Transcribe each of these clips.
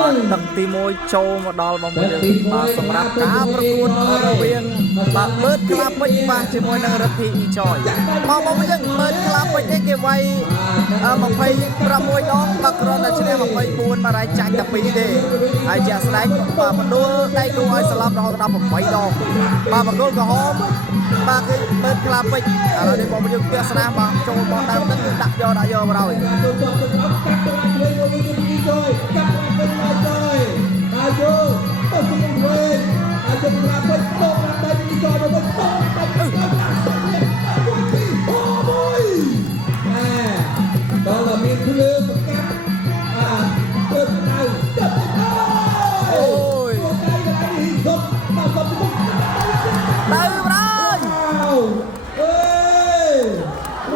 បាទទឹកទី1ចូលមកដល់បងប្អូនបាទសម្រាប់ការប្រកួតរវាងបាទបឺតក្លាពេជ្របាទជាមួយនឹងរិទ្ធីអ៊ីចយបងប្អូនយើងបឺតក្លាពេជ្រនេះគេវាយ26ដងបាទគ្រាន់តែឈ្នះ24បាទហើយចាញ់តែ2ទេហើយជាក់ស្ដែងបាទបណ្ដួលដៃគូឲ្យស្លាប់រហូតដល់8ដងបាទបង្គោលក្រហមបាទគឺបឺតក្លាពេជ្រឥឡូវនេះបងប្អូនយើងទស្សនាបាទចូលមកដើមទឹកគឺដាក់យកមកហើយ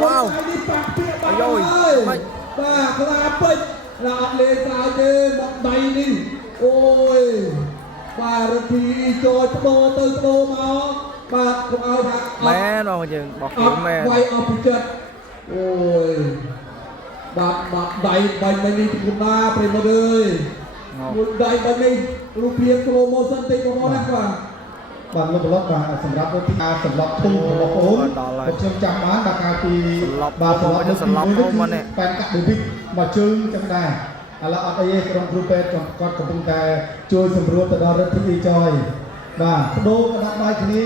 វ៉ាវអាយយមិនបាទក្លាពេជ្រเราអត់លេងក្រោយទេមកដៃនេះអូយបាទរទ្ធីចូលបដូរទៅបដូរមកបាទកុំឲ្យថាមែនបងយើងបោះគូមែនវាយអស់ពីចិត្តអូយបាទដៃបាញ់នេះពីគុណណាប្រិមត្តអើយមួយដៃបាញ់នេះរូបភាព slow motion តិចបងប្អូនណាបាទលោកប្លុតបាទសម្រាប់ការសម្លប់ធំរបស់បងប្អូនខ្ញុំចាំបានដល់កាលពីបាទសម្លប់ធំមកនេះប៉ែនកាក់ឌីវិកមកជើងចឹងដែរឥឡូវអត់អីទេក្រុមគ្រូពេទ្យគាត់កំពុងតែជួយសម្រួលទៅដល់រដ្ឋាភិបាលចយបាទបដូរក៏ដាក់បាយគ្នា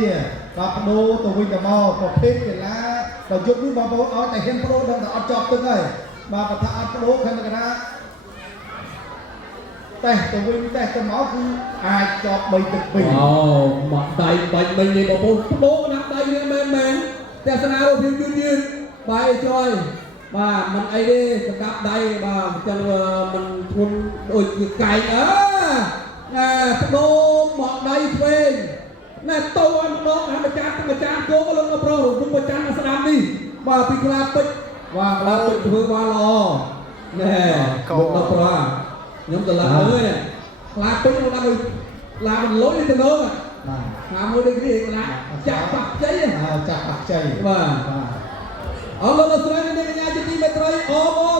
បាទបដូរទៅវិញទៅមកប្រភេទកីឡាដល់យុទ្ធនេះបងប្អូនឲ្យតែហ៊ានបដូរដល់តែអត់ជាប់ទឹកហើយបាទបើថាអត់បដូរខណ្ឌកណាតែទៅវិញតែទៅមកគឺអាចជាប់3ទឹកវិញអូមកដៃបាញ់មិញនេះបងប្អូនបដូរដាក់ដៃនេះមែនទស្សនារូបភាពយឺតបាយចយបាទមិនអីទេសម្រាប់ដៃបាទអញ្ចឹងមិនធន់ដូចជាកែងបដូរមកដៃឆ្វេងណែតោឲ្យម្ដងហើយម្ចាស់គោក៏លោកប្រុសរូបម្ចាស់ស្ដាប់នេះបាទពីក្លាពេជ្របាទក្លាពេជ្រធ្វើបានល្អណែលោកប្រុសខ្ញុំទៅឡើងមើលនេះខ្លាពេជ្រមកដាក់ឡាមិនលុយទៅលើបាទមួយដូចនេះខ្លាចាក់បាក់ជ័យចាក់បាក់ជ័យបាទអរលោកស្រីនិងកញ្ញាជាទីមេត្រីអបអរ